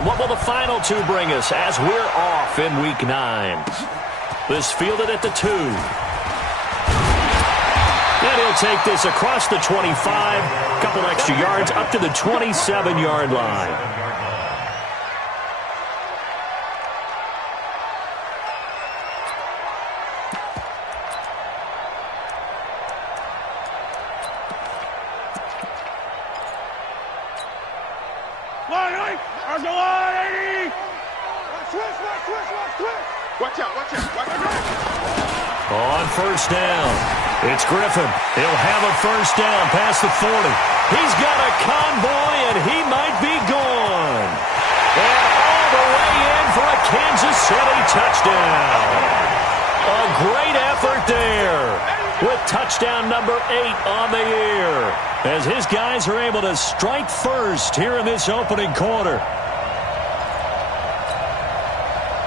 What will the final two bring us as we're off in Week 9? This fielded at the 2. And he'll take this across the 25, couple extra yards up to the 27-yard line. On first down, it's Griffin. He'll have a first down past the 40. He's got a convoy, and he might be gone. And all the way in for a Kansas City touchdown. A great effort there with touchdown number 8 on the year as his guys are able to strike first here in this opening quarter.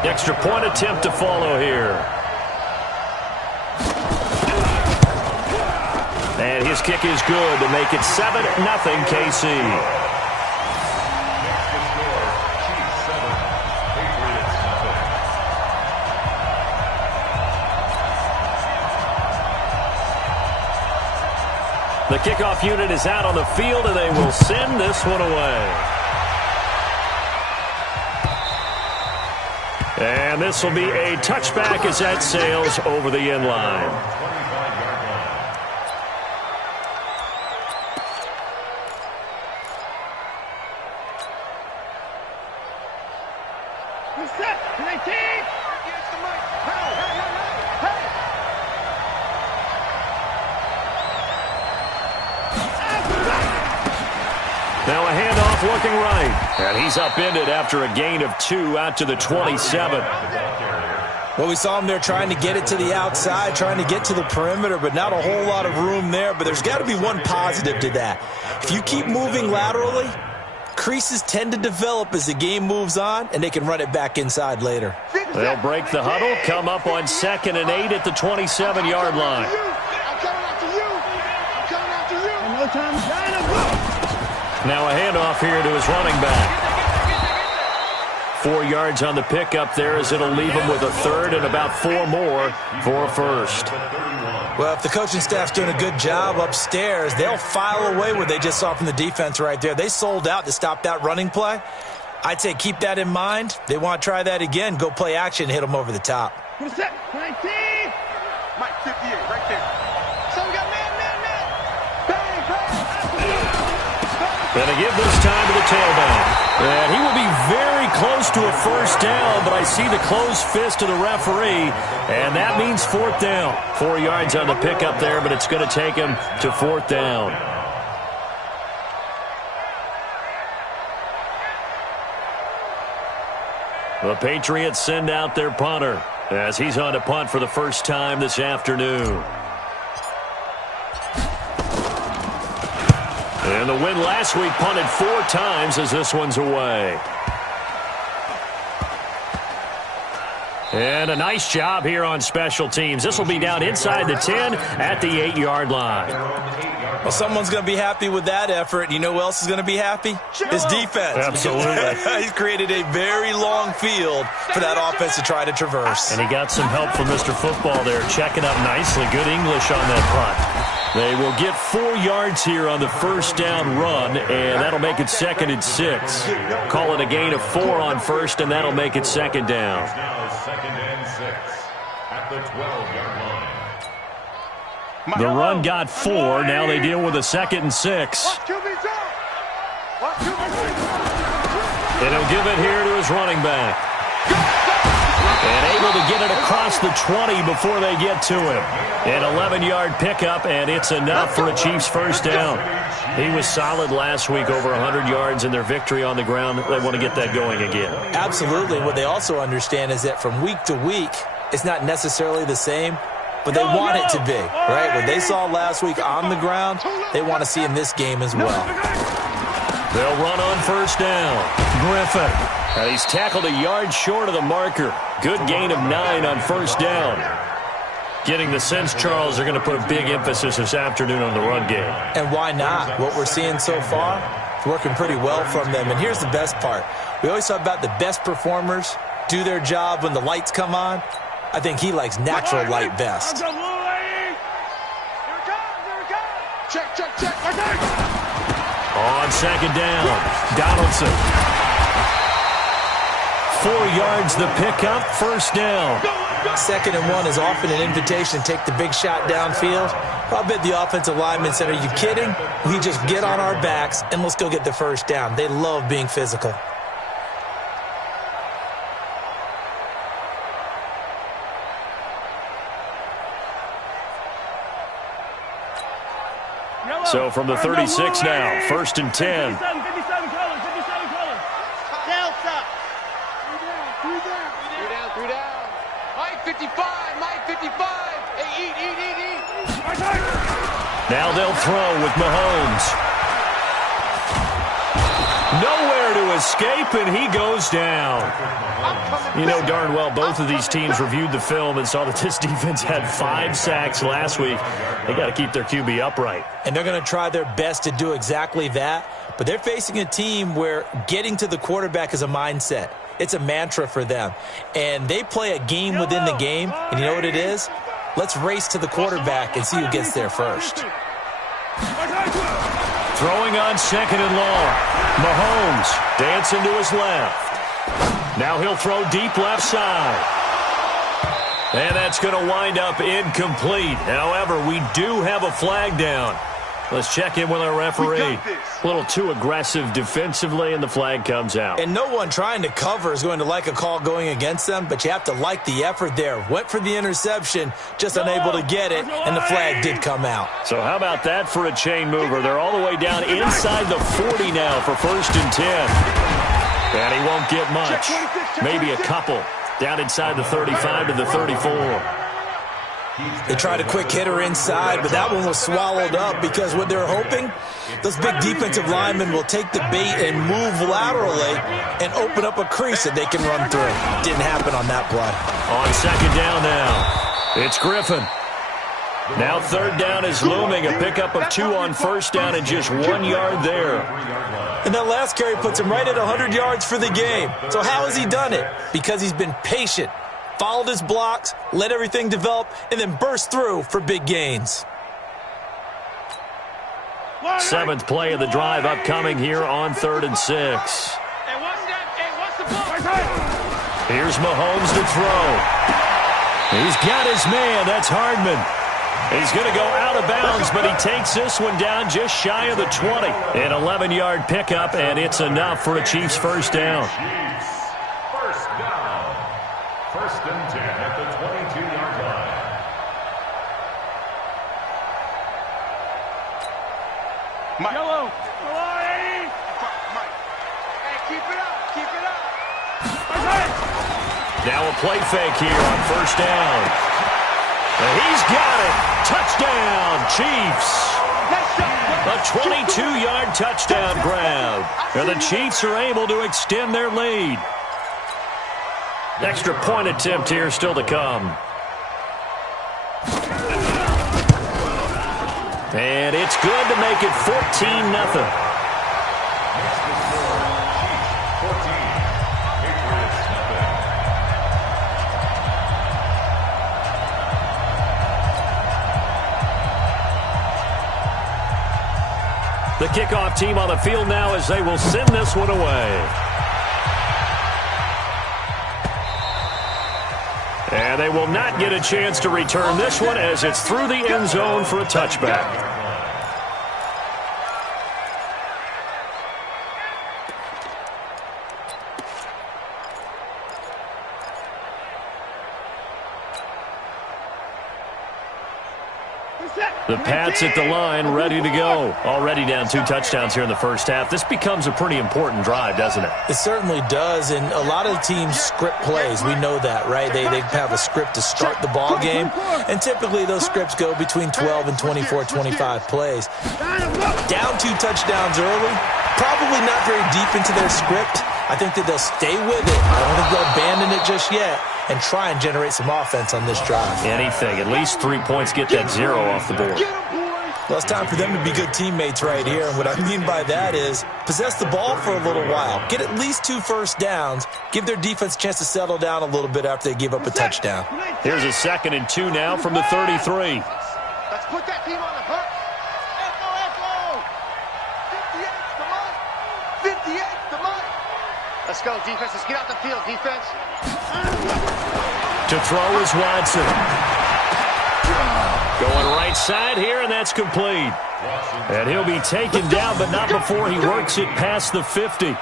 Extra point attempt to follow here. And his kick is good to make it 7-0 KC. The kickoff unit is out on the field, and they will send this one away. And this will be a touchback as that sails over the end line. Now a handoff looking right. And he's upended after a gain of 2 out to the 27. Well, we saw him there trying to get it to the outside, trying to get to the perimeter, but not a whole lot of room there. But there's got to be one positive to that. If you keep moving laterally, creases tend to develop as the game moves on, and they can run it back inside later. They'll break the huddle, come up on 2nd and 8 at the 27-yard line. Now a handoff here to his running back. 4 yards on the pickup there as it'll leave him with a third and about 4 more for a first. Well, if the coaching staff's doing a good job upstairs, they'll file away what they just saw from the defense right there. They sold out to stop that running play. I'd say keep that in mind. They want to try that again. Go play action, hit them over the top. Mike 58 right there. So we got man. Going to give this time to the tailback. And he will be very close to a first down, but I see the closed fist of the referee, and that means 4th down. 4 yards on the pickup there, but it's going to take him to 4th down. The Patriots send out their punter as he's on to punt for the first time this afternoon. And the win last week punted 4 times as this one's away. And a nice job here on special teams. This will be down inside the 10 at the 8-yard line. Well, someone's going to be happy with that effort. You know who else is going to be happy? His defense. Absolutely. He's created a very long field for that offense to try to traverse. And he got some help from Mr. Football there, checking up nicely. Good English on that punt. They will get 4 yards here on the first down run, and that'll make it 2nd and 6. Call it a gain of 4 on first, and that'll make it 2nd down. Now 2nd and 6 at the 12-yard line. The run got 4. Now they deal with a 2nd and 6. And he'll give it here to his running back. And able to get it across the 20 before they get to him. An 11-yard pickup, and it's enough for a Chiefs first down. He was solid last week, over 100 yards in their victory on the ground. They want to get that going again. Absolutely. What they also understand is that from week to week, it's not necessarily the same, but they want it to be, right? What they saw last week on the ground, they want to see in this game as well. They'll run on first down. Griffin. And he's tackled a yard short of the marker. Good gain of 9 on first down. Getting the sense, Charles, they're going to put a big emphasis this afternoon on the run game. And why not? What we're seeing so far, It's working pretty well from them. And here's the best part. We always talk about the best performers do their job when the lights come on. I think he likes natural light best. Here it comes. Check, check, check. On second down, Donaldson. 4 yards the pickup, first down. 2nd and 1 is often an invitation to take the big shot downfield. I bet the offensive lineman said, are you kidding? We just get on our backs and let's go get the first down. They love being physical. So from the 36 now, 1st and 10. 57 colors. Delta. 3 down. Mike 55. Hey, eat. Now they'll throw with Mahomes. Nowhere to escape, and he goes down. You know darn well both of these teams reviewed the film and saw that this defense had 5 sacks last week. They got to keep their QB upright. And they're going to try their best to do exactly that. But they're facing a team where getting to the quarterback is a mindset. It's a mantra for them. And they play a game within the game. And you know what it is? Let's race to the quarterback and see who gets there first. Throwing on 2nd and long. Mahomes dancing to his left. Now he'll throw deep left side. And that's going to wind up incomplete. However, we do have a flag down. Let's check in with our referee. A little too aggressive defensively, and the flag comes out. And no one trying to cover is going to like a call going against them, but you have to like the effort there. Went for the interception, just unable to get it, and the flag did come out. So how about that for a chain mover? They're all the way down inside the 40 now for 1st and 10. And he won't get much. Maybe a couple. Down inside the 35 to the 34. They tried a quick hitter inside, but that one was swallowed up because what they're hoping, those big defensive linemen will take the bait and move laterally and open up a crease that they can run through. Didn't happen on that play. On 2nd down now, it's Griffin. Now 3rd down is looming. A pickup of 2 on 1st down and just 1 yard there. And that last carry puts him right at 100 yards for the game. So how has he done it? Because he's been patient, followed his blocks, let everything develop, and then burst through for big gains. 7th play of the drive upcoming here on 3rd and 6. Here's Mahomes to throw. He's got his man. That's Hardman. He's going to go out of bounds, but he takes this one down just shy of the 20. An 11-yard pickup, and it's enough for a Chiefs first down. First down. 1st and 10 at the 22-yard line. Mike. Yellow. Mike. Hey, keep it up. Now a play fake here on 1st down. And he's got it. Touchdown, Chiefs. A 22-yard touchdown grab. And the Chiefs are able to extend their lead. Extra point attempt here still to come. And it's good to make it 14-0. The kickoff team on the field now as they will send this one away. And they will not get a chance to return this one as it's through the end zone for a touchback. The Pats at the line, ready to go. Already down 2 touchdowns here in the first half. This becomes a pretty important drive, doesn't it? It certainly does, and a lot of teams script plays. We know that, right? They have a script to start the ball game, and typically those scripts go between 12 and 24, 25 plays. Down 2 touchdowns early, probably not very deep into their script. I think that they'll stay with it. I don't think they'll abandon it just yet and try and generate some offense on this drive. Anything. At least 3 points, get that 0 off the board. Well, it's time for them to be good teammates right here. And what I mean by that is possess the ball for a little while. Get at least 2 first downs. Give their defense a chance to settle down a little bit after they give up a touchdown. Here's a 2nd and 2 now from the 33. Let's put that team on the hook. Echo. 58's the money. 58's the money. Let's go, defense. Let's get out the field, defense. To throw is Watson. Going right side here, and that's complete. And he'll be taken down, but not before he works it past the 50.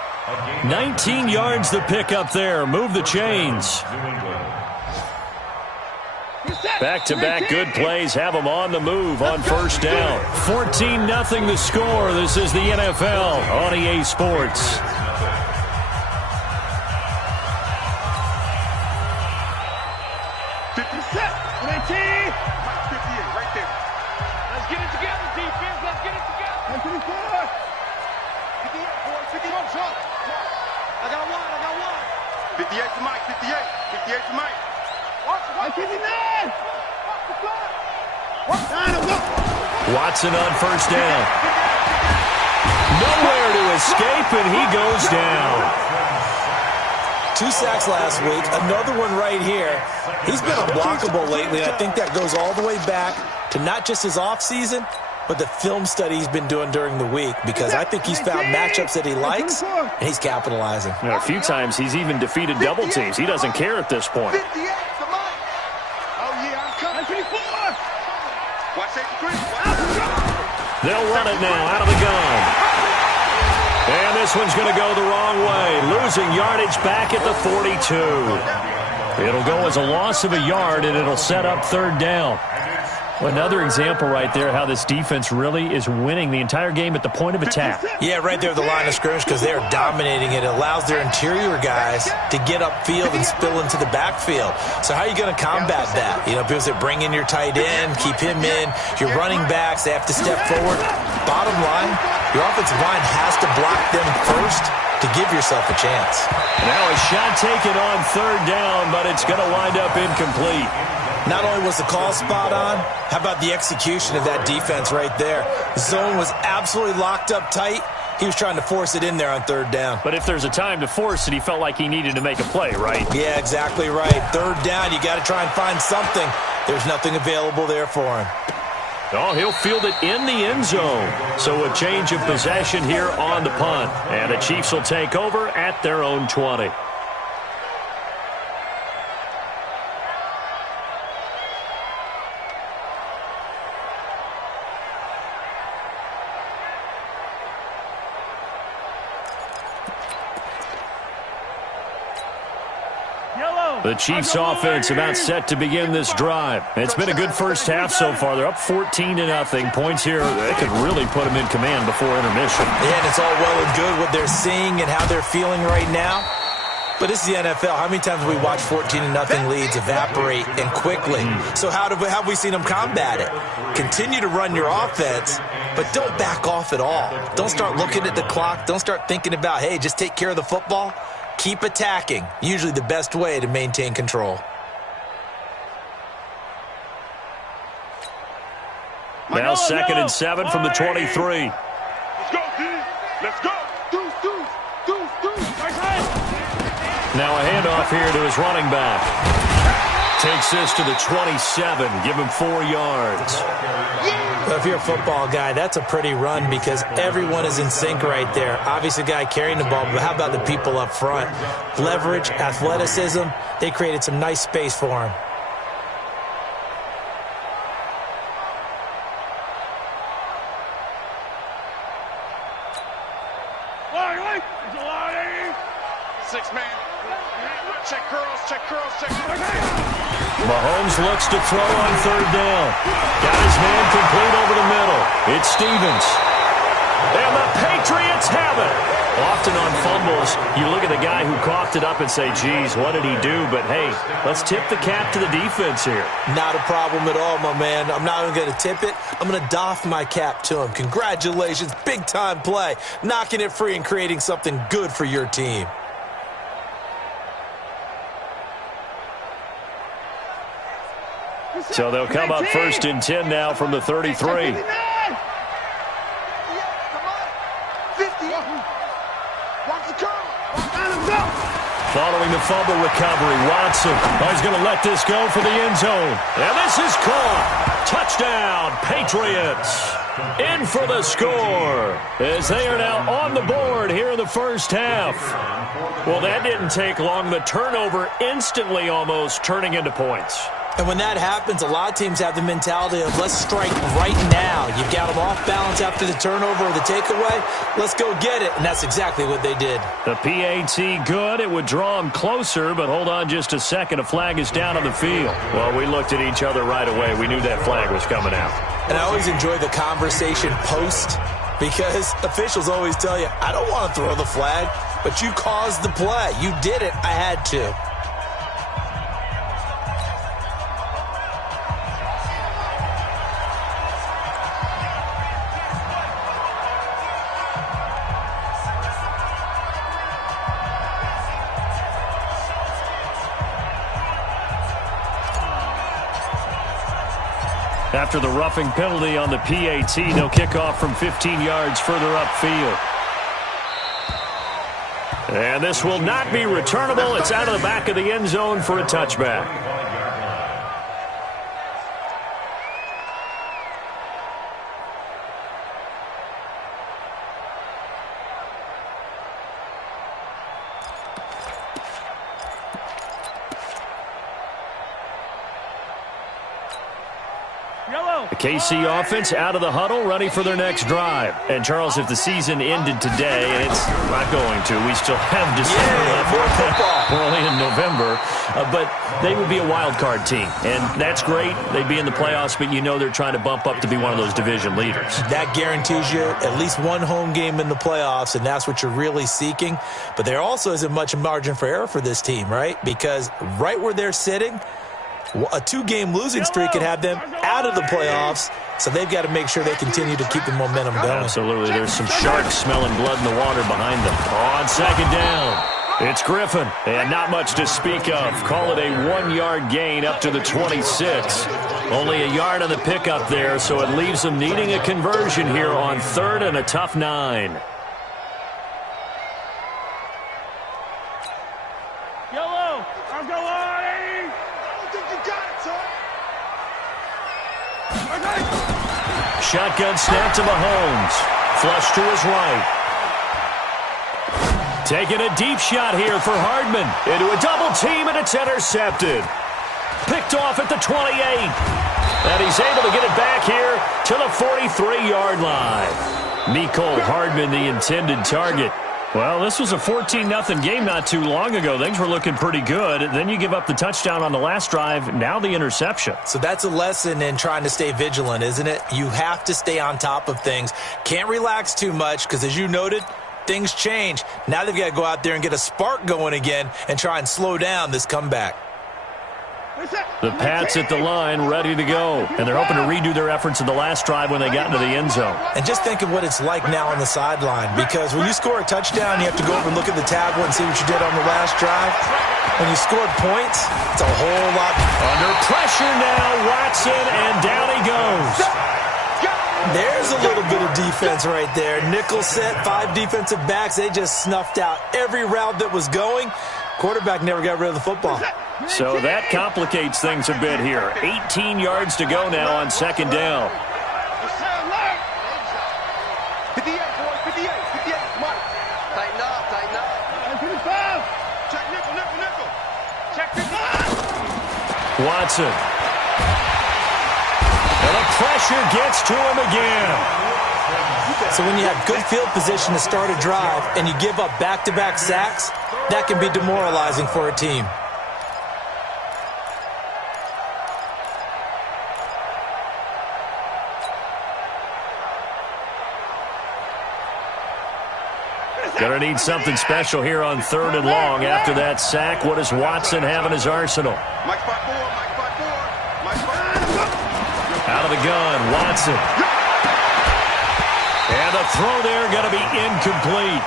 19 yards the pick up there. Move the chains. Back-to-back good plays have them on the move on first down. 14-0 the score. This is the NFL on EA Sports. Watson on first down. Nowhere to escape, and he goes down. 2 sacks last week, another one right here. He's been unblockable lately, and I think that goes all the way back to not just his offseason, but the film study he's been doing during the week, because I think he's found matchups that he likes, and he's capitalizing. A few times he's even defeated double teams. He doesn't care at this point. They'll run it now out of the gun. And this one's going to go the wrong way. Losing yardage back at the 42. It'll go as a loss of a yard, and it'll set up 3rd down. Another example right there how this defense really is winning the entire game at the point of attack. Yeah, right there at the line of scrimmage, because they're dominating it. It allows their interior guys to get upfield and spill into the backfield. So how are you going to combat that? You know, people say bring in your tight end, keep him in. Your running backs, they have to step forward. Bottom line, your offensive line has to block them first to give yourself a chance. Now a shot taken on 3rd down, but it's going to wind up incomplete. Not only was the call spot on, how about the execution of that defense right there? The zone was absolutely locked up tight. He was trying to force it in there on 3rd down. But if there's a time to force it, he felt like he needed to make a play, right? Yeah, exactly right. 3rd down, you got to try and find something. There's nothing available there for him. Oh, he'll field it in the end zone. So a change of possession here on the punt. And the Chiefs will take over at their own 20. The Chiefs offense about set to begin this drive. It's been a good first half so far. They're up 14-0. Points here, they could really put them in command before intermission. Yeah, and it's all well and good what they're seeing and how they're feeling right now. But this is the NFL. How many times have we watched 14-0 leads evaporate and quickly? So how have we seen them combat it? Continue to run your offense, but don't back off at all. Don't start looking at the clock. Don't start thinking about, hey, just take care of the football. Keep attacking. Usually the best way to maintain control. Now 2nd and 7 from the 23. Let's go, D. Let's go. Deuce. Now a handoff here to his running back. Takes this to the 27. Give him 4 yards. Well, if you're a football guy, that's a pretty run because everyone is in sync right there. Obviously, the guy carrying the ball, but how about the people up front? Leverage, athleticism, they created some nice space for him. Mahomes looks to throw on 3rd down. Got his man complete over the middle. It's Stevens. And the Patriots have it. Often on fumbles, you look at the guy who coughed it up and say, geez, what did he do? But, hey, let's tip the cap to the defense here. Not a problem at all, my man. I'm not even going to tip it. I'm going to doff my cap to him. Congratulations. Big-time play. Knocking it free and creating something good for your team. So they'll come up 1st and 10 now from the 33. following the fumble recovery. Watson is going to let this go for the end zone. And this is caught. Touchdown, Patriots. In for the score as they are now on the board here in the first half. Well, that didn't take long. The turnover instantly almost turning into points. And when that happens, a lot of teams have the mentality of let's strike right now. You've got them off balance after the turnover or the takeaway. Let's go get it. And that's exactly what they did. The PAT good. It would draw them closer, but hold on just a second. A flag is down on the field. Well, we looked at each other right away. We knew that flag was coming out. And I always enjoy the conversation post because officials always tell you, I don't want to throw the flag, but you caused the play. You did it. I had to. After the roughing penalty on the PAT, they'll kick off from 15 yards further upfield. And this will not be returnable. It's out of the back of the end zone for a touchback. The KC offense out of the huddle, ready for their next drive. And, Charles, if the season ended today, and it's not going to, we still have December left. We're only in November. But they would be a wild card team. And that's great. They'd be in the playoffs, but you know they're trying to bump up to be one of those division leaders. That guarantees you at least one home game in the playoffs, and that's what you're really seeking. But there also isn't much margin for error for this team, right? Because right where they're sitting, a two-game losing streak could have them out of the playoffs, so they've got to make sure they continue to keep the momentum going. Absolutely. There's some sharks smelling blood in the water behind them. On second down, it's Griffin, and not much to speak of. Call it a 1-yard gain up to the 26. Only a yard on the pickup there, so it leaves them needing a conversion here on third and a tough 9. Shotgun snap to Mahomes. Flush to his right. Taking a deep shot here for Hardman. Into a double team, and it's intercepted. Picked off at the 28. And he's able to get it back here to the 43-yard line. Mecole Hardman, the intended target. Well, this was a 14-0 game not too long ago. Things were looking pretty good. Then you give up the touchdown on the last drive. Now the interception. So that's a lesson in trying to stay vigilant, isn't it? You have to stay on top of things. Can't relax too much because, as you noted, things change. Now they've got to go out there and get a spark going again and try and slow down this comeback. The Pats at the line, ready to go. And they're hoping to redo their efforts in the last drive when they got into the end zone. And just think of what it's like now on the sideline. Because when you score a touchdown, you have to go over and look at the tablet and see what you did on the last drive. When you scored points, it's a whole lot. Under pressure now, Watson, and down he goes. There's a little bit of defense right there. Nickel set, 5 defensive backs. They just snuffed out every route that was going. Quarterback never got rid of the football. So that complicates things a bit here. 18 yards to go now on second down. 58, boys, 58, 58. Come on. Tighten up, tighten up. 55. Check nickel, nickel, nickel. Check 55. Watson. And the pressure gets to him again. So when you have good field position to start a drive and you give up back-to-back sacks, that can be demoralizing for a team. Going to need something special here on third and long. After that sack, what does Watson have in his arsenal? Out of the gun, Watson. And the throw there going to be incomplete.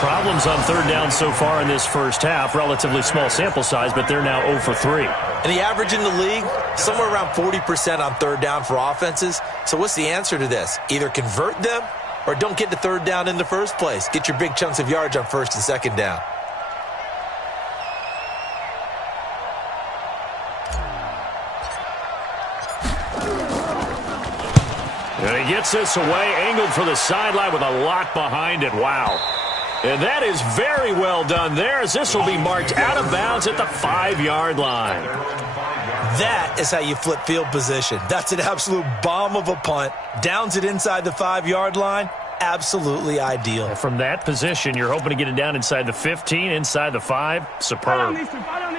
Problems on third down so far in this first half. Relatively small sample size, but they're now 0 for 3. And the average in the league, somewhere around 40% on third down for offenses. So what's the answer to this? Either convert them or don't get to third down in the first place. Get your big chunks of yards on first and second down. And he gets this away, angled for the sideline with a lot behind it. Wow. And that is very well done there, as this will be marked out of bounds at the 5-yard line. That is how you flip field position. That's an absolute bomb of a punt. Downs it inside the 5-yard line. Absolutely ideal. And from that position, you're hoping to get it down inside the 15, inside the 5. Superb.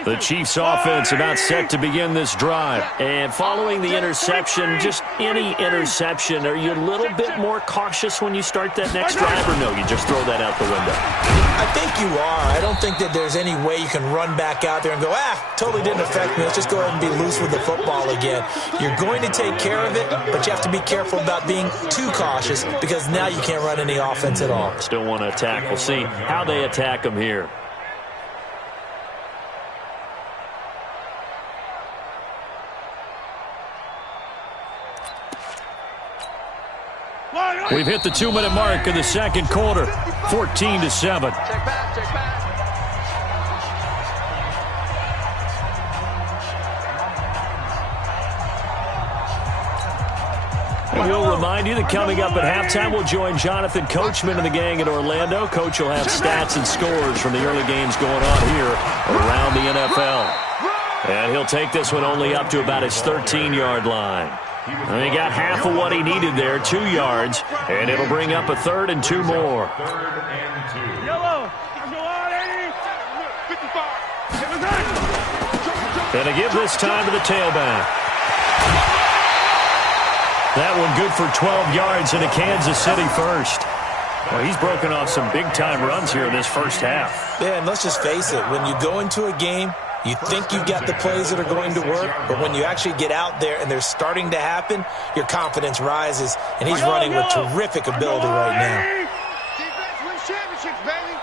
The Chiefs offense about set to begin this drive. And following the interception, just any interception, are you a little bit more cautious when you start that next drive, or no, you just throw that out the window? I think you are. I don't think that there's any way you can run back out there and go, totally didn't affect me. Let's just go ahead and be loose with the football again. You're going to take care of it, but you have to be careful about being too cautious, because now you can't run any offense at all. Still want to attack. We'll see how they attack them here. We've hit the 2-minute mark in the second quarter, 14-7. Check back, check back. And we'll remind you that coming up at halftime, we'll join Jonathan Coachman and the gang in Orlando. Coach will have stats and scores from the early games going on here around the NFL. And he'll take this one only up to about his 13-yard line. And he got half of what he needed there, 2 yards, and it'll bring up a 3rd and 2 more. And to give this time to the tailback. That one good for 12 yards into Kansas City first. Well, he's broken off some big-time runs here in this first half. Yeah, and let's just face it. When you go into a game, you think you've got the plays that are going to work, but when you actually get out there and they're starting to happen, your confidence rises, and he's running with terrific ability right now. Defense wins championships, baby.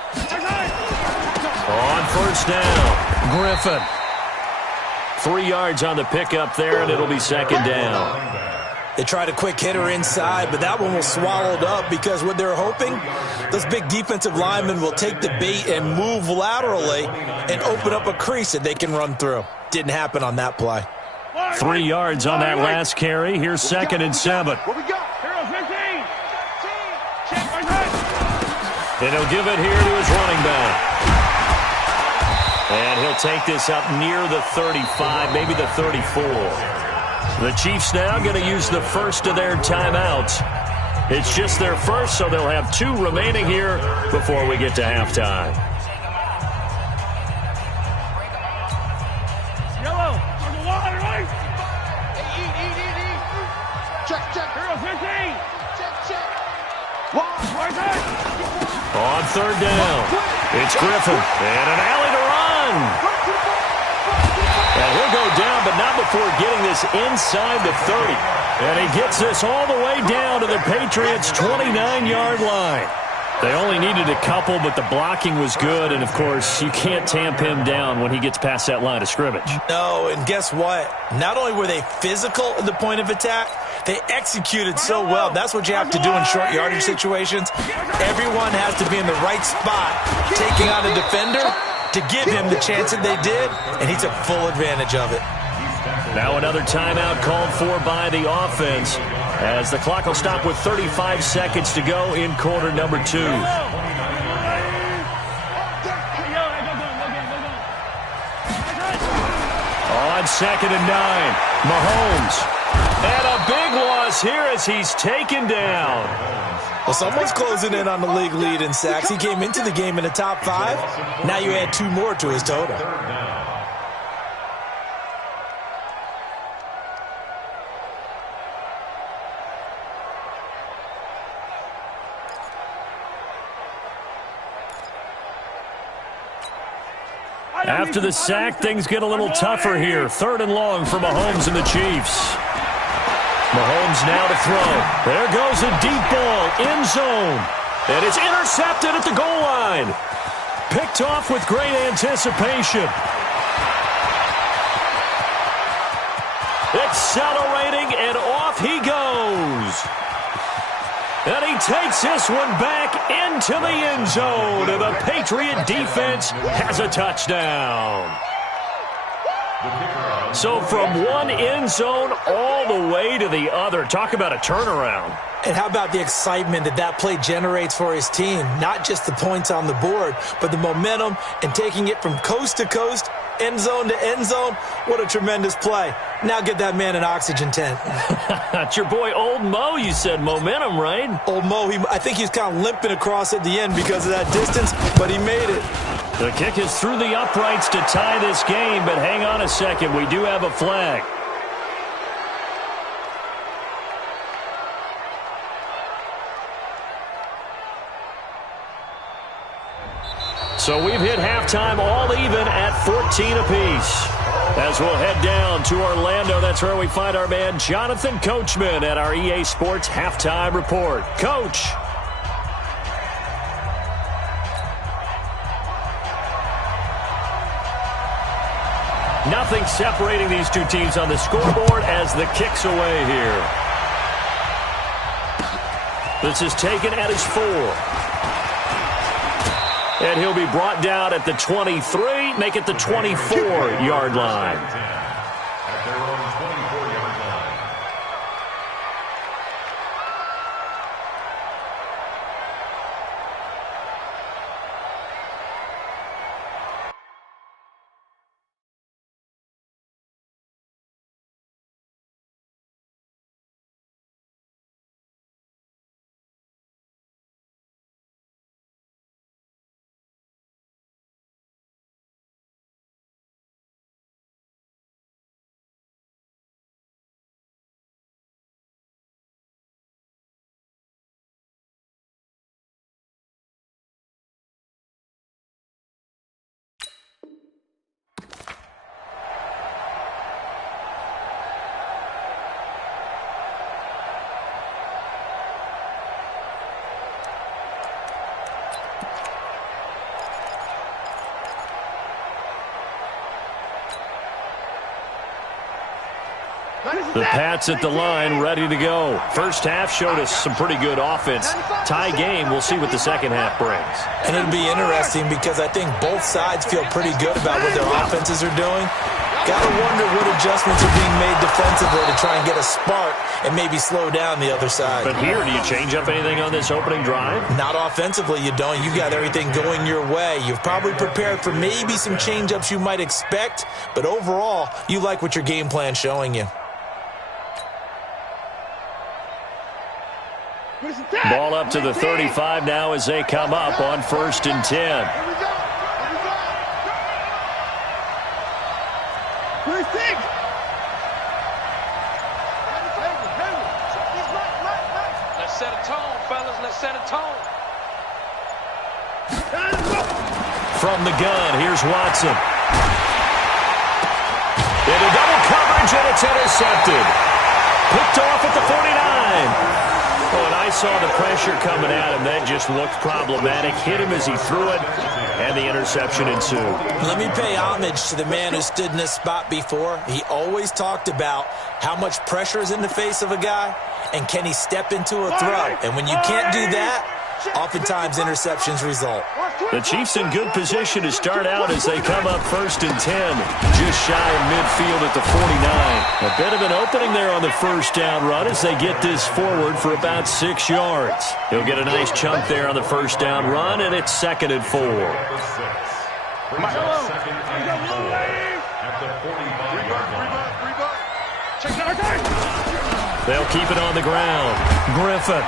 On first down, Griffin. 3 yards on the pickup there, and it'll be second down. They tried a quick hitter inside, but that one was swallowed up because what they're hoping, those big defensive linemen will take the bait and move laterally and open up a crease that they can run through. Didn't happen on that play. 3 yards on that last carry. Here's 2nd and 7. What we got? And he'll give it here to his running back. And he'll take this up near the 35, maybe the 34. The Chiefs now going to use the first of their timeouts. It's just their first, so they'll have 2 remaining here before we get to halftime. Yellow. Check, check. On 3rd down, it's Griffin, and an alley to run. And he'll go down, but not before getting this inside the 30. And he gets this all the way down to the Patriots' 29-yard line. They only needed a couple, but the blocking was good. And, of course, you can't tamp him down when he gets past that line of scrimmage. No, and guess what? Not only were they physical at the point of attack, they executed so well. That's what you have to do in short yardage situations. Everyone has to be in the right spot, taking on a defender to give him the chance that they did, and he took full advantage of it. Now another timeout called for by the offense, as the clock will stop with 35 seconds to go in quarter number 2. On 2nd and 9, Mahomes. And a big loss here as he's taken down. Well, someone's closing in on the league lead in sacks. He came into the game in the top 5. Now you add 2 more to his total. After the sack, things get a little tougher here. 3rd and long for Mahomes and the Chiefs. Mahomes now to throw. There goes a deep ball, end zone. And it's intercepted at the goal line. Picked off with great anticipation. Accelerating, and off he goes. And he takes this one back into the end zone. And the Patriot defense has a touchdown. So from one end zone all the way to the other. Talk about a turnaround. And how about the excitement that play generates for his team? Not just the points on the board, but the momentum and taking it from coast to coast, end zone to end zone. What a tremendous play. Now get that man an oxygen tent. That's your boy Old Mo, you said. Momentum, right? Old Mo, I think he's kind of limping across at the end because of that distance, but he made it. The kick is through the uprights to tie this game, but hang on a second. We do have a flag. So we've hit halftime all even at 14 apiece. As we'll head down to Orlando, that's where we find our man Jonathan Coachman at our EA Sports Halftime Report. Coach. Nothing separating these two teams on the scoreboard as the kick's away here. This is taken at his 4. And he'll be brought down at the 23, make it the 24-yard line. At their own 24-yard line. The Pats at the line, ready to go. First half showed us some pretty good offense. Tie game, we'll see what the second half brings. And it'll be interesting because I think both sides feel pretty good about what their offenses are doing. Got to wonder what adjustments are being made defensively to try and get a spark and maybe slow down the other side. But here, do you change up anything on this opening drive? Not offensively, you don't. You got everything going your way. You've probably prepared for maybe some change-ups you might expect, but overall, you like what your game plan's showing you. Ball up to the 35 now as they come up on 1st and 10. Let's set a tone, fellas. Let's set a tone. From the gun, here's Watson. Into double coverage, and it's intercepted. Picked off at the 49. Oh, and I saw the pressure coming at him. That just looked problematic. Hit him as he threw it, and the interception ensued. Let me pay homage to the man who stood in this spot before. He always talked about how much pressure is in the face of a guy, and can he step into a throw. And when you can't do that, oftentimes interceptions result. The Chiefs in good position to start out as they come up 1st and 10. Just shy of midfield at the 49. A bit of an opening there on the first down run as they get this forward for about 6 yards. He'll get a nice chunk there on the first down run, and it's 2nd and 4. Brings up 2nd and 4 at the 45-yard line. They'll keep it on the ground. Griffin.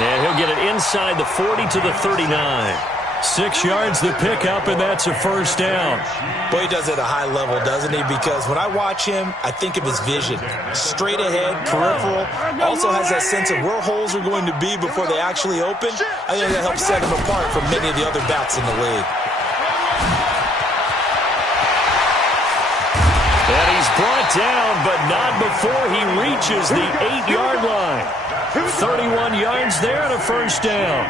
And he'll get it inside the 40 to the 39. 6 yards the pickup, and that's a first down. Boy, he does it at a high level, doesn't he? Because when I watch him, I think of his vision. Straight ahead, peripheral. Also has that sense of where holes are going to be before they actually open. I think that helps set him apart from many of the other backs in the league. And he's brought down, but not before he reaches the 8-yard line. 31 yards there and a first down.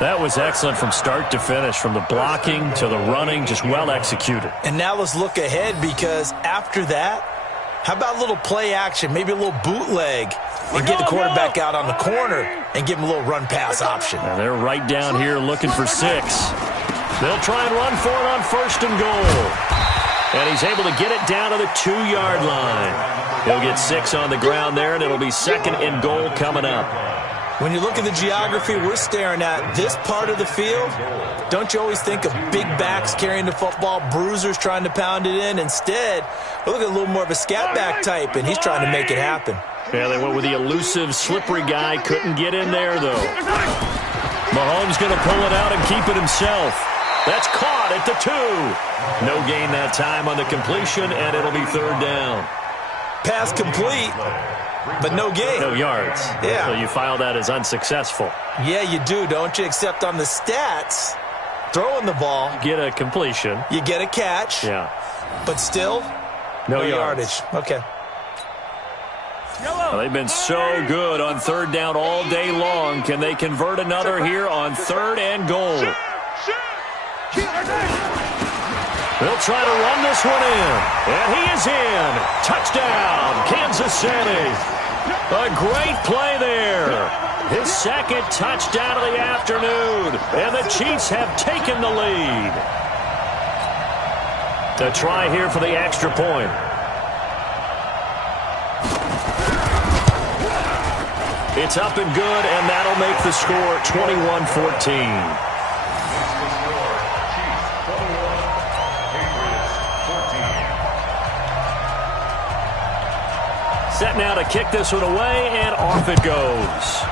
That was excellent from start to finish, from the blocking to the running, just well executed. And now let's look ahead, because after that, how about a little play action, maybe a little bootleg, and get the quarterback out on the corner and give him a little run-pass option. And they're right down here looking for 6. They'll try and run for it on 1st and goal. And he's able to get it down to the 2-yard line. He'll get 6 on the ground there, and it'll be 2nd and goal coming up. When you look at the geography we're staring at, this part of the field, don't you always think of big backs carrying the football, bruisers trying to pound it in? Instead, we're looking at a little more of a scat back type, and he's trying to make it happen. Yeah, they went with the elusive, slippery guy. Couldn't get in there, though. Mahomes going to pull it out and keep it himself. That's caught at the 2. No gain that time on the completion, and it'll be 3rd down. Pass complete, but no gain. No yards. Yeah. So you file that as unsuccessful. Yeah, you do, don't you? Except on the stats, throwing the ball. Get a completion. You get a catch. Yeah. But still, no yardage. Okay. Well, they've been so good on 3rd down all day long. Can they convert another here on 3rd and goal? They'll try to run this one in. And he is in. Touchdown, Kansas City. A great play there. His 2nd touchdown of the afternoon. And the Chiefs have taken the lead. A try here for the extra point. It's up and good, and that'll make the score 21-14. Set now to kick this one away, and off it goes.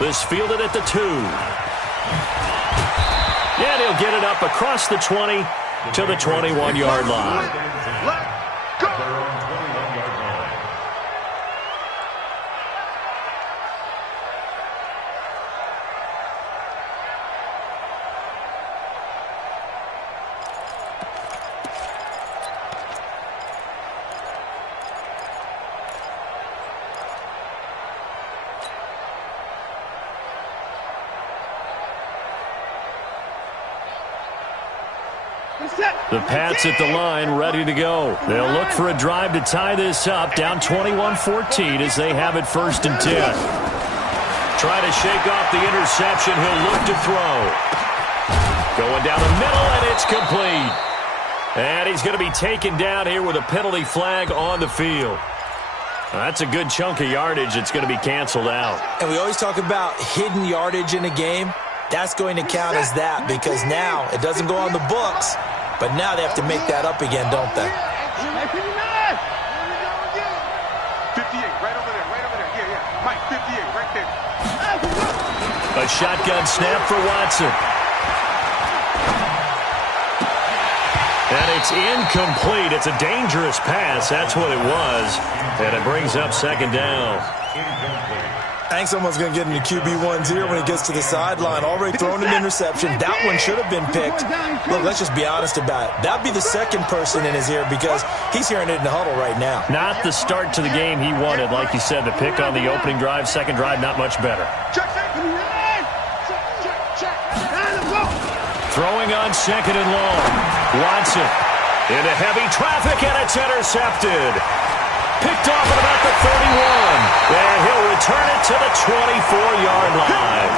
This fielded at the 2. And he'll get it up across the 20 to the 21-yard line. The Pats at the line, ready to go. They'll look for a drive to tie this up, down 21-14 as they have it 1st and 10. Try to shake off the interception. He'll look to throw. Going down the middle, and it's complete. And he's going to be taken down here with a penalty flag on the field. That's a good chunk of yardage. It's going to be canceled out. And we always talk about hidden yardage in a game. That's going to count as that because now it doesn't go on the books. But now they have to make that up again, don't they? 58, right over there. Yeah. Mike, 58, right there. A shotgun snap for Watson. And it's incomplete. It's a dangerous pass. That's what it was. And it brings up 2nd down. I think someone's going to get into QB1's ear when he gets to the sideline. Already thrown an interception. That one should have been picked. Look, let's just be honest about it. That'd be the 2nd person in his ear because he's hearing it in the huddle right now. Not the start to the game he wanted. Like you said, the pick on the opening drive, 2nd drive, not much better. Throwing on 2nd and long. Watson into heavy traffic, and it's intercepted. Picked off at about the 31. And he'll return it to the 24-yard line.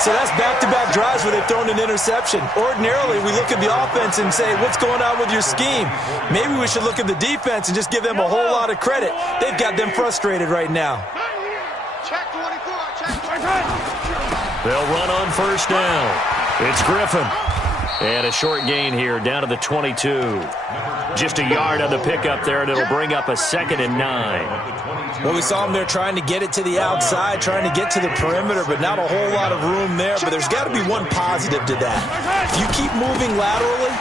So that's back-to-back drives where they've thrown an interception. Ordinarily, we look at the offense and say, what's going on with your scheme? Maybe we should look at the defense and just give them a whole lot of credit. They've got them frustrated right now. They'll run on 1st down. It's Griffin. And a short gain here down to the 22. Just a yard on the pickup there, and it'll bring up a 2nd and 9. Well, we saw him there trying to get it to the outside, trying to get to the perimeter, but not a whole lot of room there. But there's got to be one positive to that. If you keep moving laterally,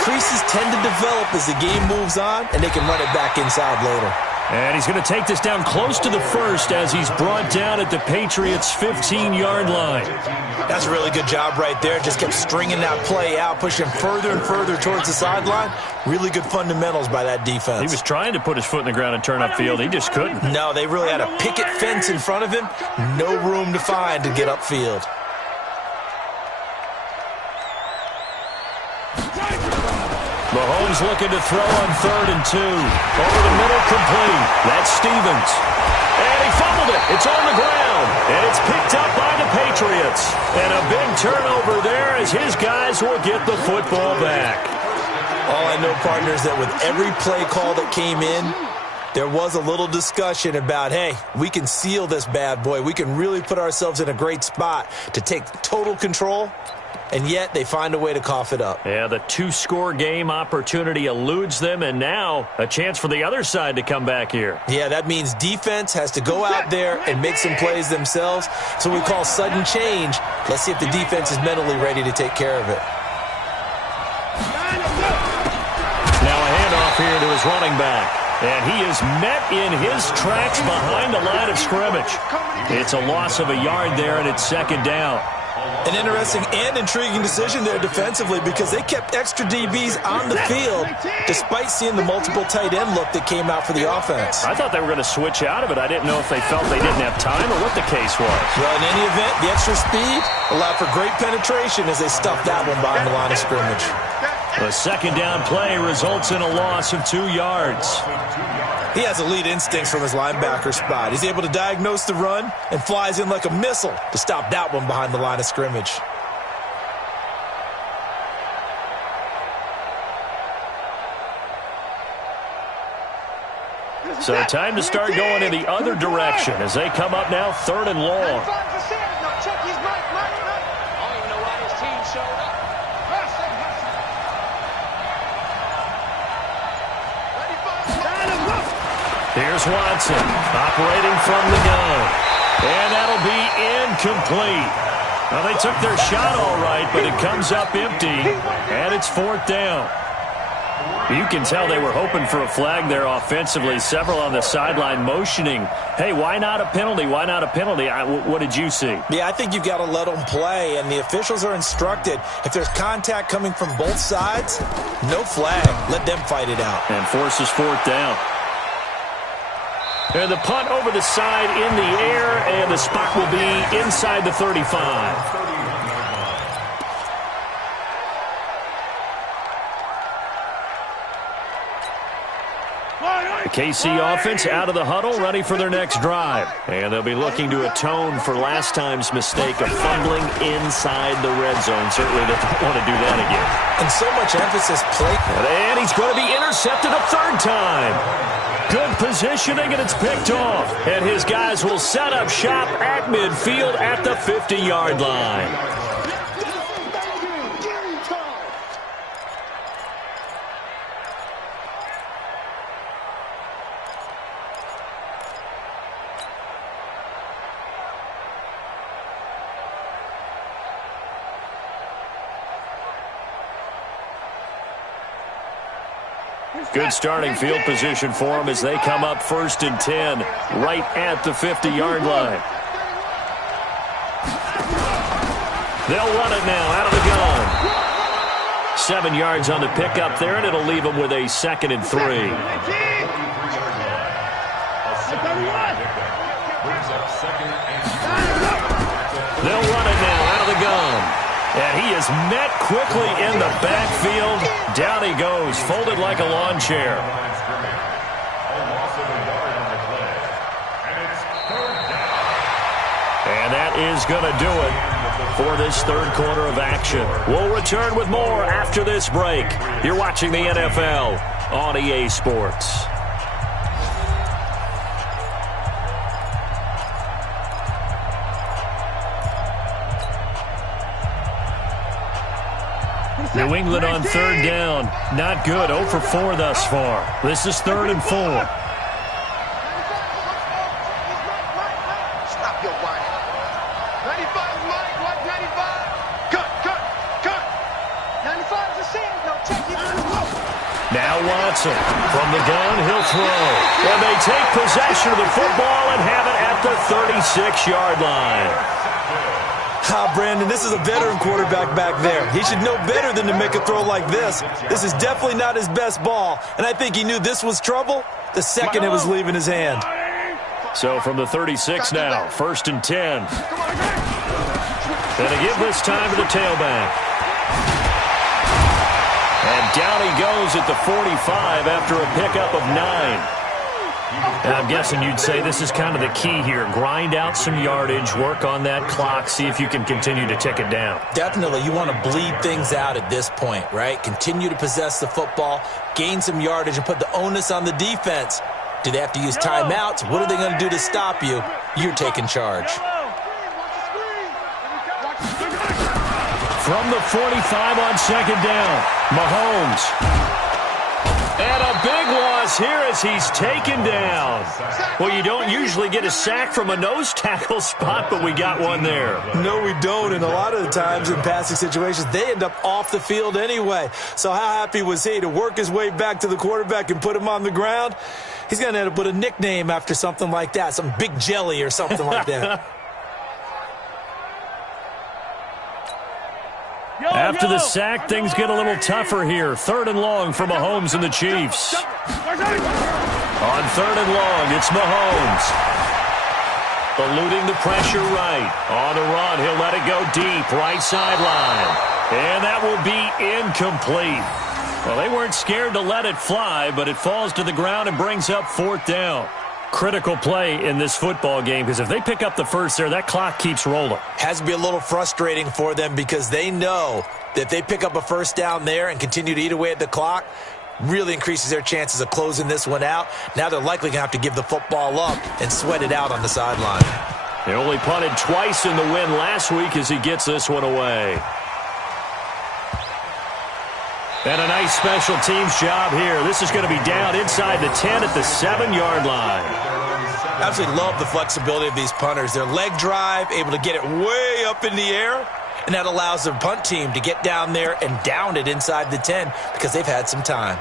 creases tend to develop as the game moves on, and they can run it back inside later. And he's going to take this down close to the 1st as he's brought down at the Patriots' 15-yard line. That's a really good job right there. Just kept stringing that play out, pushing further and further towards the sideline. Really good fundamentals by that defense. He was trying to put his foot in the ground and turn upfield. He just couldn't. No, they really had a picket fence in front of him. No room to find to get upfield. Mahomes looking to throw on 3rd and 2. Over the middle, complete. That's Stevens. And he fumbled hold it. It's on the ground, and it's picked up by the Patriots. And a big turnover there as his guys will get the football back. All I know, partner, is that with every play call that came in, there was a little discussion about, hey, we can seal this bad boy. We can really put ourselves in a great spot to take total control, and yet they find a way to cough it up. Yeah, the two-score game opportunity eludes them, and now a chance for the other side to come back here. Yeah, that means defense has to go out there and make some plays themselves. So we call sudden change. Let's see if the defense is mentally ready to take care of it. Now a handoff here to his running back. And he is met in his tracks behind the line of scrimmage. It's a loss of a yard there, and it's second down. An interesting and intriguing decision there defensively because they kept extra DBs on the field despite seeing the multiple tight end look that came out for the offense. I thought they were going to switch out of it. I didn't know if they felt they didn't have time or what the case was. Well, in any event, the extra speed allowed for great penetration as they stuffed that one behind the line of scrimmage. The second down play results in a loss of 2 yards. He has elite instincts from his linebacker spot. He's able to diagnose the run and flies in like a missile to stop that one behind the line of scrimmage. So time to start going in the other direction as they come up now 3rd and long. Here's Watson operating from the gun. And that'll be incomplete. Well, they took their shot all right, but it comes up empty, and it's 4th down. You can tell they were hoping for a flag there offensively. Several on the sideline motioning, hey, why not a penalty? Why not a penalty? What did you see? Yeah, I think you've got to let them play, and the officials are instructed. If there's contact coming from both sides, no flag. Let them fight it out. And forces 4th down. And the punt over the side in the air, and the spot will be inside the 35. The KC offense out of the huddle, ready for their next drive. And they'll be looking to atone for last time's mistake of fumbling inside the red zone. Certainly they don't want to do that again. And so much emphasis played. And he's going to be intercepted a 3rd time. Good positioning, and it's picked off. And his guys will set up shop at midfield at the 50-yard line. Good starting field position for them as they come up 1st and 10, right at the 50-yard line. They'll run it now out of the gun. 7 yards on the pickup there, and it'll leave them with a 2nd and 3. They'll run it now out of the gun. And he is met quickly in the backfield. Down he goes, folded like a lawn chair. And that is going to do it for this 3rd quarter of action. We'll return with more after this break. You're watching the NFL on EA Sports. New England on 3rd down. Not good. 0 for 4 thus far. This is 3rd and 4. Stop your whining. 95 Mike, what 95? Cut. 95 is a sand. No, check it. Now Watson from the gun. He'll throw. And they take possession of the football and have it at the 36-yard line. Brandon, this is a veteran quarterback back there. He should know better than to make a throw like this. This is definitely not his best ball, and I think he knew this was trouble the second it was leaving his hand. So from the 36 now, 1st and 10. And to give this time to the tailback. And down he goes at the 45 after a pickup of 9. I'm guessing you'd say this is kind of the key here. Grind out some yardage, work on that clock, see if you can continue to tick it down. Definitely. You want to bleed things out at this point, right? Continue to possess the football, gain some yardage, and put the onus on the defense. Do they have to use timeouts? What are they going to do to stop you? You're taking charge. From the 45 on second down, Mahomes. And a big loss here as he's taken down. Well, you don't usually get a sack from a nose tackle spot, but we got one there. No, we don't. And a lot of the times in passing situations, they end up off the field anyway. So how happy was he to work his way back to the quarterback and put him on the ground? He's going to end up with a nickname after something like that, some Big Jelly or something like that. After the sack, things get a little tougher here. 3rd and long for Mahomes and the Chiefs. On 3rd and long, it's Mahomes. Eluding the pressure right. On the run, he'll let it go deep, right sideline. And that will be incomplete. Well, they weren't scared to let it fly, but it falls to the ground and brings up 4th down. Critical play in this football game, because if they pick up the first there, that clock keeps rolling. Has to be a little frustrating for them because they know that if they pick up a first down there and continue to eat away at the clock, really increases their chances of closing this one out. Now they're likely going to have to give the football up and sweat it out on the sideline. They only punted twice in the win last week as he gets this one away. And a nice special teams job here. This is going to be down inside the 10 at the 7-yard line. Absolutely love the flexibility of these punters. Their leg drive, able to get it way up in the air, and that allows the punt team to get down there and down it inside the 10 because they've had some time.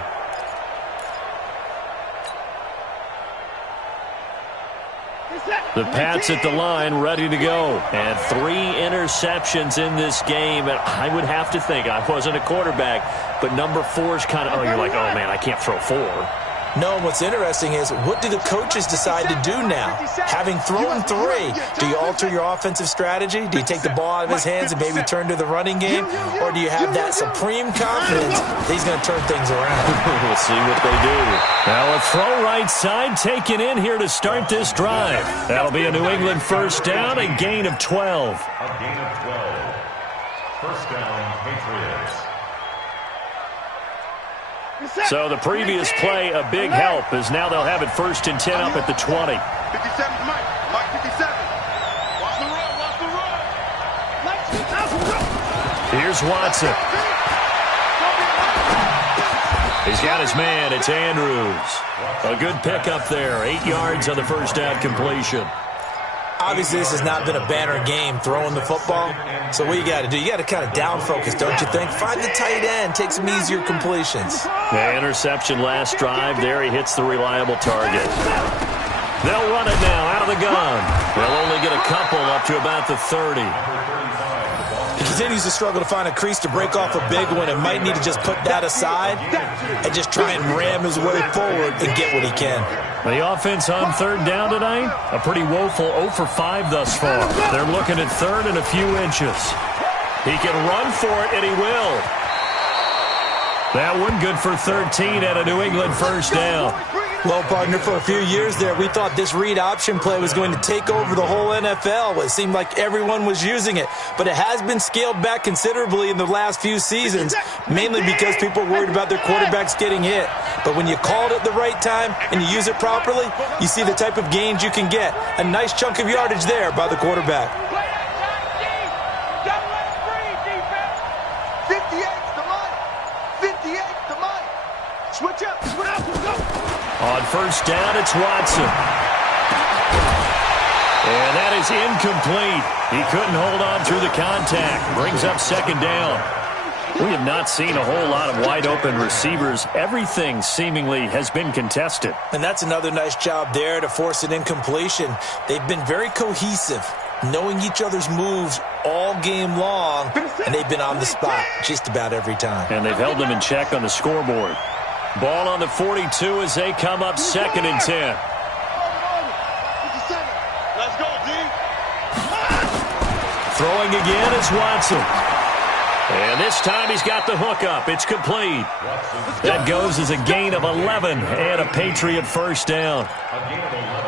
The Pats at the line, ready to go. And 3 interceptions in this game. And I would have to think, I wasn't a quarterback, but number 4 is kind of, oh, you're like, oh, man, I can't throw 4. No, and what's interesting is, what do the coaches decide to do now? Having thrown 3, do you alter your offensive strategy? Do you take the ball out of his hands and maybe turn to the running game? Or do you have that supreme confidence that he's going to turn things around? We'll see what they do. Now a throw right side taken in here to start this drive. That'll be a New England first down, a gain of 12. A gain of 12. First down, Patriots. So the previous play, a big help, as now they'll have it 1st and 10 up at the 20. 57, Mike 57. Watch the run. Here's Watson. He's got his man. It's Andrews. A good pickup there. 8 yards on the first down completion. Obviously, this has not been a banner game throwing the football. So what you got to do, you got to kind of down focus, don't you think? Find the tight end, take some easier completions. The interception last drive there. He hits the reliable target. They'll run it now out of the gun. They'll only get a couple up to about the 30. He continues to struggle to find a crease to break off a big one and might need to just put that aside and just try and ram his way forward and get what he can. The offense on 3rd down tonight, a pretty woeful 0 for 5 thus far. They're looking at 3rd and a few inches. He can run for it, and he will. That one good for 13 at a New England first down. Well, partner, for a few years there, we thought this read option play was going to take over the whole NFL. It seemed like everyone was using it, but it has been scaled back considerably in the last few seasons, mainly because people are worried about their quarterbacks getting hit. But when you called it the right time and you use it properly, you see the type of gains you can get. A nice chunk of yardage there by the quarterback. 58's the money. 58's the money. Switch up. On first down, it's Watson. And that is incomplete. He couldn't hold on through the contact. Brings up 2nd down. We have not seen a whole lot of wide-open receivers. Everything seemingly has been contested. And that's another nice job there to force an incompletion. They've been very cohesive, knowing each other's moves all game long, and they've been on the spot just about every time. And they've held them in check on the scoreboard. Ball on the 42 as they come up 2nd and 10. Let's go, D. Throwing again is Watson. And this time he's got the hook up. It's complete. That goes as a gain of 11 and a Patriot first down.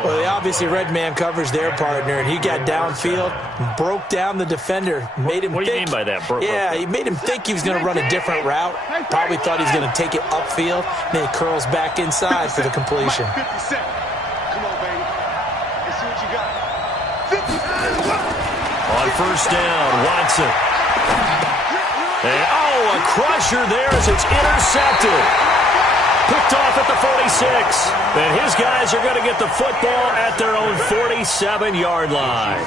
Well, they obviously red man coverage their partner, and he got downfield, broke down the defender, made him What do you mean by that? Yeah, he made him think he was going to run a different route. Probably thought he was going to take it upfield. Then he curls back inside for the completion. 57. Come on, baby. Let's see what you got. 50. On first down, Watson. And, a crusher there as it's intercepted. Picked off at the 46. And his guys are going to get the football at their own 47-yard line.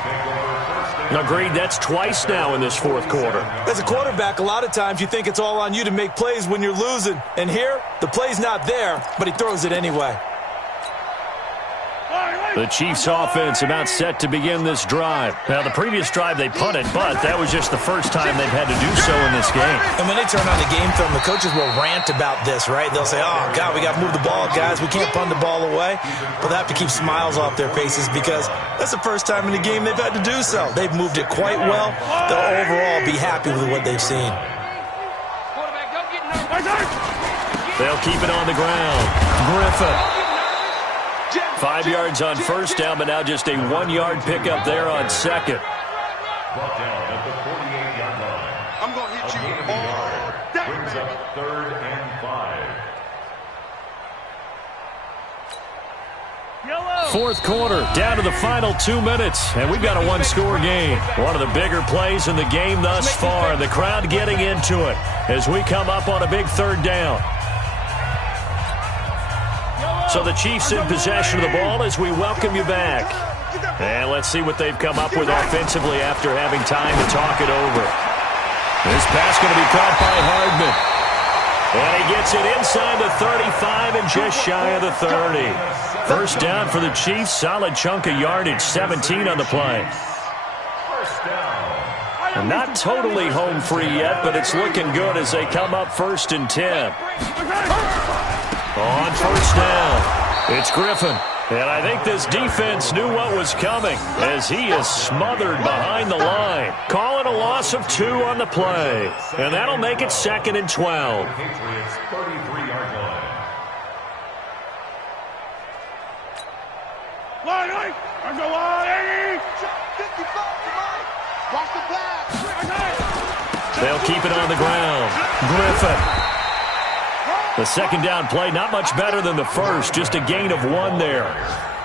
Agreed, that's twice now in this fourth quarter. As a quarterback, a lot of times you think it's all on you to make plays when you're losing. And here, the play's not there, but he throws it anyway. The Chiefs offense about set to begin this drive. Now, the previous drive they punted, but that was just the first time they've had to do so in this game. And when they turn on the game film, the coaches will rant about this, right? They'll say, oh, God, we got to move the ball, guys. We can't punt the ball away. But they have to keep smiles off their faces because that's the first time in the game they've had to do so. They've moved it quite well. They'll overall be happy with what they've seen. They'll keep it on the ground. Griffin. 5 yards on first down, but now just a 1-yard pickup there on second. Brought down at the 48-yard line. I'm going to hit you all day, Brings baby. up 3rd and 5. Fourth quarter, down to the final 2 minutes, and we've got a one-score game. One of the bigger plays in the game thus far. The crowd getting into it as we come up on a big third down. So the Chiefs in possession of the ball as we welcome you back. And let's see what they've come up with offensively after having time to talk it over. This pass going to be caught by Hardman. And he gets it inside the 35 and just shy of the 30. First down for the Chiefs. Solid chunk of yardage, 17 on the play. And not totally home free yet, but it's looking good as they come up 1st and 10. On first down, it's Griffin. And I think this defense knew what was coming as he is smothered behind the line. Calling a loss of 2 on the play. And that'll make it 2nd and 12. Patriots 33-yard line. Line, I'm the line. 55 to Mike. Watch the pass. They'll keep it on the ground. Griffin. The second down play, not much better than the first, just a gain of 1 there.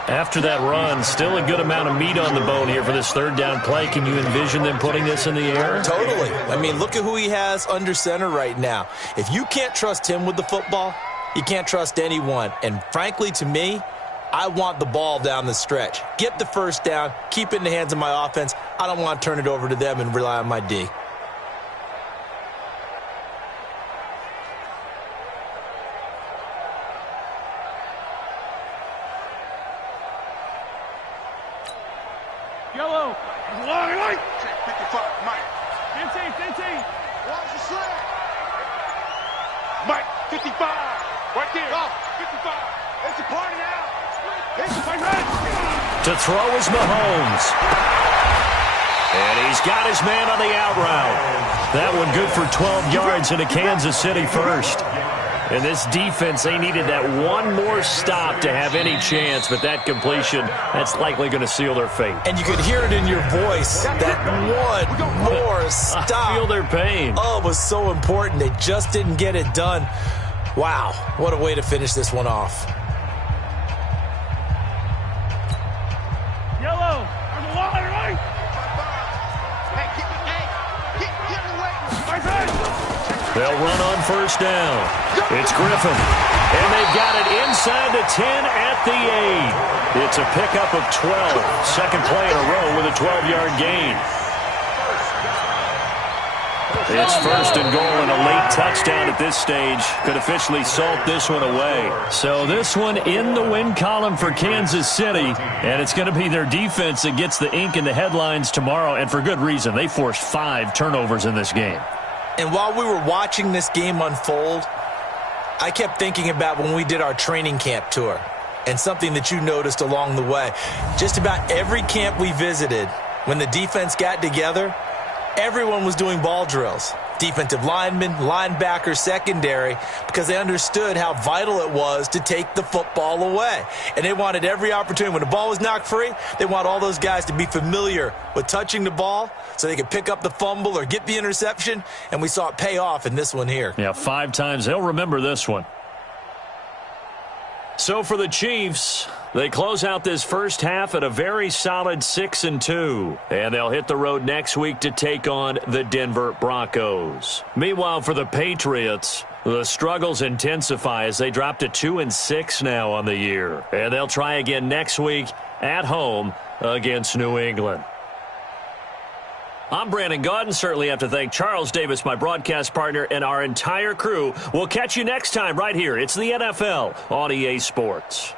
After that run, still a good amount of meat on the bone here for this third down play. Can you envision them putting this in the air? Totally. I mean, look at who he has under center right now. If you can't trust him with the football, you can't trust anyone. And frankly, to me, I want the ball down the stretch. Get the first down, keep it in the hands of my offense. I don't want to turn it over to them and rely on my D. Yellow. Line. Check 55, Mike. 15. Watch the slant. Mike, 55. Right there. Go. 55. It's a party now. It's a party. To throw is Mahomes. And he's got his man on the out route. That one good for 12 yards into Kansas City first. And this defense, they needed that one more stop to have any chance, but that completion, that's likely going to seal their fate. And you could hear it in your voice, that one more stop. I feel their pain. Oh, it was so important. They just didn't get it done. Wow, what a way to finish this one off. Yellow. On the line, right? Hey, get away. They'll run on first down. It's Griffin. And they've got it inside the 10 at the 8. It's a pickup of 12. Second play in a row with a 12-yard gain. It's 1st and goal and a late touchdown at this stage. Could officially salt this one away. So this one in the win column for Kansas City. And it's going to be their defense that gets the ink in the headlines tomorrow. And for good reason. They forced 5 turnovers in this game. And while we were watching this game unfold, I kept thinking about when we did our training camp tour and something that you noticed along the way. Just about every camp we visited, when the defense got together, everyone was doing ball drills. defensive linemen, linebackers, secondary, because they understood how vital it was to take the football away. And they wanted every opportunity. When the ball was knocked free, they want all those guys to be familiar with touching the ball so they could pick up the fumble or get the interception, and we saw it pay off in this one here. Yeah, 5 times. They'll remember this one. So for the Chiefs, they close out this first half at a very solid 6-2. And they'll hit the road next week to take on the Denver Broncos. Meanwhile, for the Patriots, the struggles intensify as they drop to 2-6 now on the year. And they'll try again next week at home against New England. I'm Brandon Gaudin. Certainly have to thank Charles Davis, my broadcast partner, and our entire crew. We'll catch you next time right here. It's the NFL on EA Sports.